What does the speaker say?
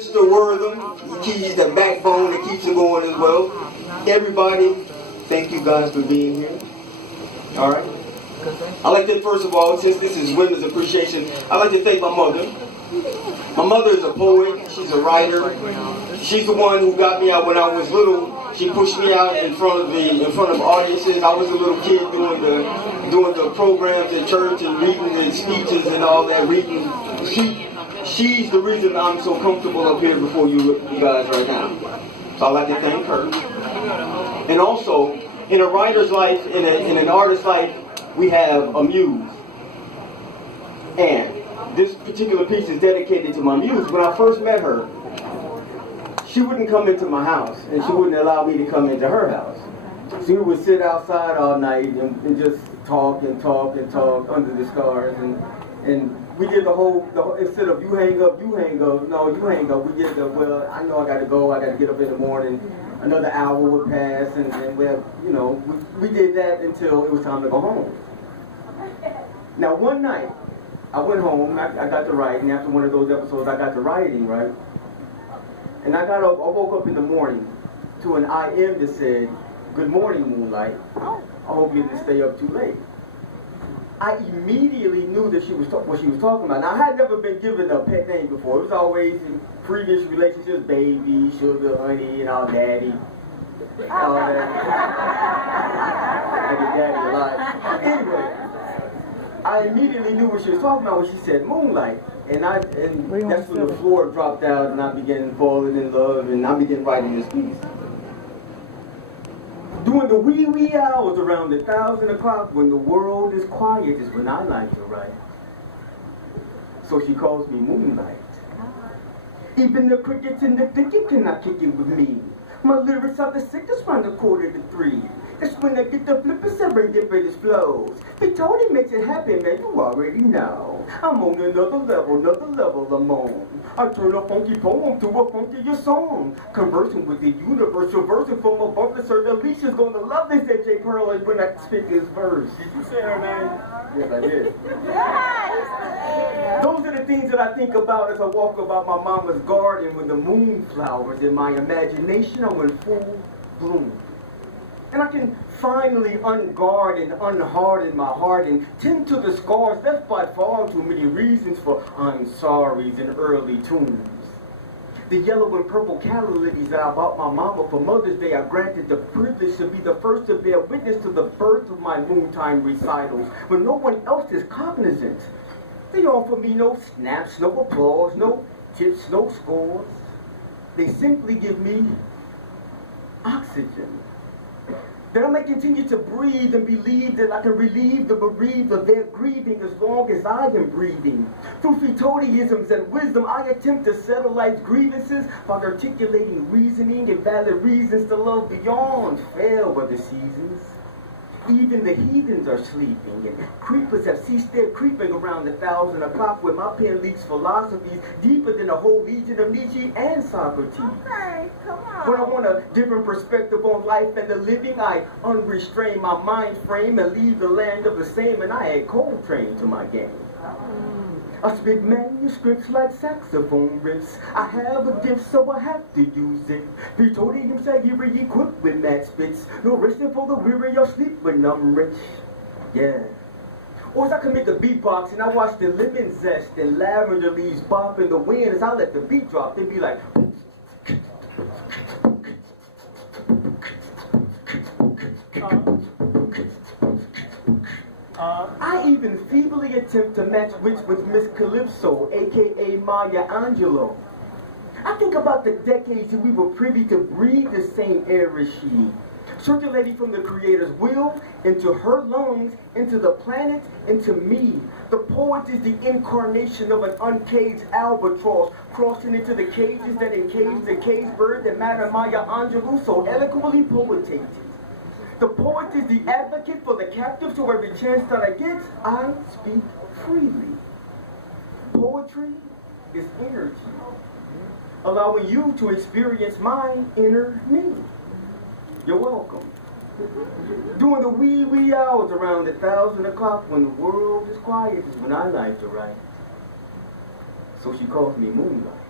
Mr. Wortham, he's the backbone that keeps it going as well. Everybody, thank you guys for being here. All right. I'd like to, first of all, since this is Women's Appreciation, I'd like to thank my mother. My mother is a poet. She's a writer. She's the one who got me out when I was little. She pushed me out in front of audiences. I was a little kid doing the programs at church and reading the speeches and all that. Reading. She's the reason I'm so comfortable up here before you guys right now. So I'd like to thank her. And also, in a writer's life, in an artist's life, we have a muse. And this particular piece is dedicated to my muse. When I first met her, she wouldn't come into my house, and she wouldn't allow me to come into her house. She would sit outside all night and just talk and talk and talk under the stars. And we did the whole, instead of you hang up, no, you hang up. We did the, well, I know I got to go, I got to get up in the morning. Another hour would pass, and we have, you know, we did that until it was time to go home. Now, one night, I went home, I got to writing. After one of those episodes, I got to writing, right? And I woke up in the morning to an IM that said, "Good morning, Moonlight. I hope you didn't stay up too late." I immediately knew that she was what she was talking about. Now, I had never been given a pet name before. It was always in previous relationships, baby, sugar, honey, and all daddy. All that. I get daddy a lot. Anyway, I immediately knew what she was talking about when she said Moonlight. And that's when the floor dropped out and I began falling in love and I began writing this piece. During the wee hours around 1,000 o'clock when the world is quiet is when I like to write. So she calls me Moonlight. Even the crickets in the thicket cannot kick it with me. My lyrics are the sickest round 2:45. That's when I get the flippers serendipitous flows. Phetote makes it happen, man, you already know. I'm on another level I'm on. I turn a funky poem to a funkier song. Conversing with the universal version from a bumper shirt. Alicia's gonna love this at J. Pearl when I spit this verse. Did you say her name? Yes, I did. Those are the things that I think about as I walk about my mama's garden with the moonflowers in my imagination. I'm in full bloom. And I can finally unguard and unharden my heart and tend to the scars left by far too many reasons for I'm sorry's in early tunes. The yellow and purple calla lilies are about my mama for Mother's Day. I granted the privilege to be the first to bear witness to the birth of my noontime recitals when no one else is cognizant. They offer me no snaps, no applause, no tips, no scores. They simply give me oxygen. That I may continue to breathe and believe that I can relieve the bereaved of their grieving as long as I am breathing. Through Phetoteisms and wisdom, I attempt to settle life's grievances by articulating reasoning and valid reasons to love beyond fair weather seasons. Even the heathens are sleeping, and creepers have ceased their creeping around 1,000 o'clock where my pen leaks philosophies deeper than a whole legion of Nietzsche and Socrates. Okay, come on. When I want a different perspective on life and the living, I unrestrain my mind frame and leave the land of the same, and I add Coltrane to my game. I spit manuscripts like saxophone riffs. I have a gift, so I have to use it. Phetote Mshairi equipped with mad spits. No resting for the weary or sleep when I'm rich. Yeah. Or as I can make a beatbox and I watch the lemon zest and lavender leaves bop in the wind as I let the beat drop. They be like... I even feebly attempt to match wits with Miss Calypso, aka Maya Angelou. I think about the decades that we were privy to breathe the same air as she, circulating from the Creator's will into her lungs, into the planet, into me. The poet is the incarnation of an uncaged albatross, crossing into the cages that encage the caged bird that Madame Maya Angelou so eloquently poetated. The poet is the advocate for the captive, so every chance that I get, I speak freely. Poetry is energy, allowing you to experience my inner me. You're welcome. During the wee hours around 1,000 o'clock when the world is quiet is when I like to write. So she calls me Moonlight.